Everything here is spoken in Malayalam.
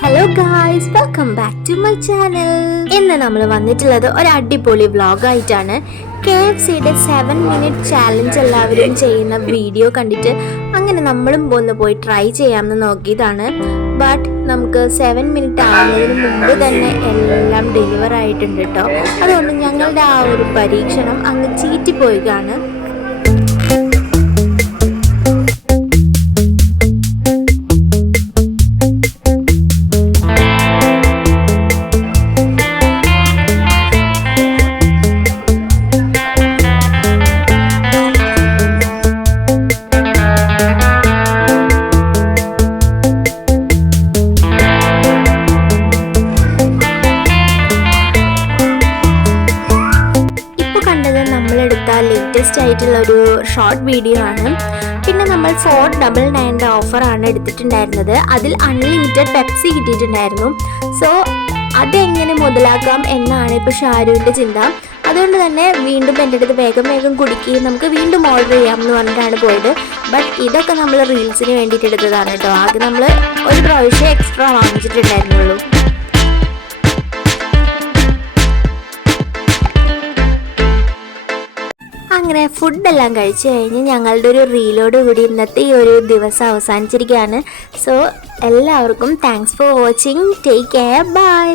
Hello guys welcome back to my channel ഇന്ന് നമ്മൾ വന്നിട്ടുള്ളത് ഒരു അടിപൊളി വ്ളോഗായിട്ടാണ് കെ എഫ് സിയുടെ സെവൻ മിനിറ്റ് ചാലഞ്ച് എല്ലാവരും ചെയ്യുന്ന വീഡിയോ കണ്ടിട്ട് അങ്ങനെ നമ്മളും ഒന്ന് പോയി ട്രൈ ചെയ്യാമെന്ന് നോക്കിയതാണ്. ബട്ട് നമുക്ക് സെവൻ മിനിറ്റ് ആകുന്നതിന് മുമ്പ് തന്നെ എല്ലാം ഡെലിവർ ആയിട്ടുണ്ട് കേട്ടോ അതുകൊണ്ട് ഞങ്ങളുടെ ആ ഒരു പരീക്ഷണം അങ്ങ് ചീറ്റിപ്പോയിക്കാണ്. നമ്മളെടുത്ത ലേറ്റസ്റ്റ് ആയിട്ടുള്ള ഒരു ഷോർട്ട് വീഡിയോ ആണ്. പിന്നെ നമ്മൾ ഫോർ ഡബിൾ നയന്റെ ഓഫറാണ് എടുത്തിട്ടുണ്ടായിരുന്നത്. അതിൽ അൺലിമിറ്റഡ് പെപ്സി കിട്ടിയിട്ടുണ്ടായിരുന്നു. സോ അതെങ്ങനെ മുതലാക്കാം എന്നാണ് ഇപ്പോൾ ഷാരുവിന്റെ ചിന്ത. അതുകൊണ്ട് തന്നെ വീണ്ടും എന്റെ അടുത്ത് വേഗം വേഗം കുടിക്കുകയും നമുക്ക് വീണ്ടും ഓർഡർ ചെയ്യാം എന്ന് പറഞ്ഞിട്ടാണ് പോയത്. ബട്ട് ഇതൊക്കെ നമ്മൾ റീൽസിന് വേണ്ടിയിട്ട് എടുത്തതാണ് കേട്ടോ. ആദ്യം നമ്മൾ ഒരു പ്രാവശ്യം എക്സ്ട്രാ വാങ്ങിച്ചിട്ടുണ്ടായിരുന്നുള്ളൂ. അങ്ങനെ ഫുഡെല്ലാം കഴിച്ചു കഴിഞ്ഞ് ഞങ്ങളുടെ ഒരു റീലോട് കൂടി ഇന്നത്തെ ഈ ഒരു ദിവസം അവസാനിച്ചിരിക്കുകയാണ്. സോ എല്ലാവർക്കും thanks for watching take care bye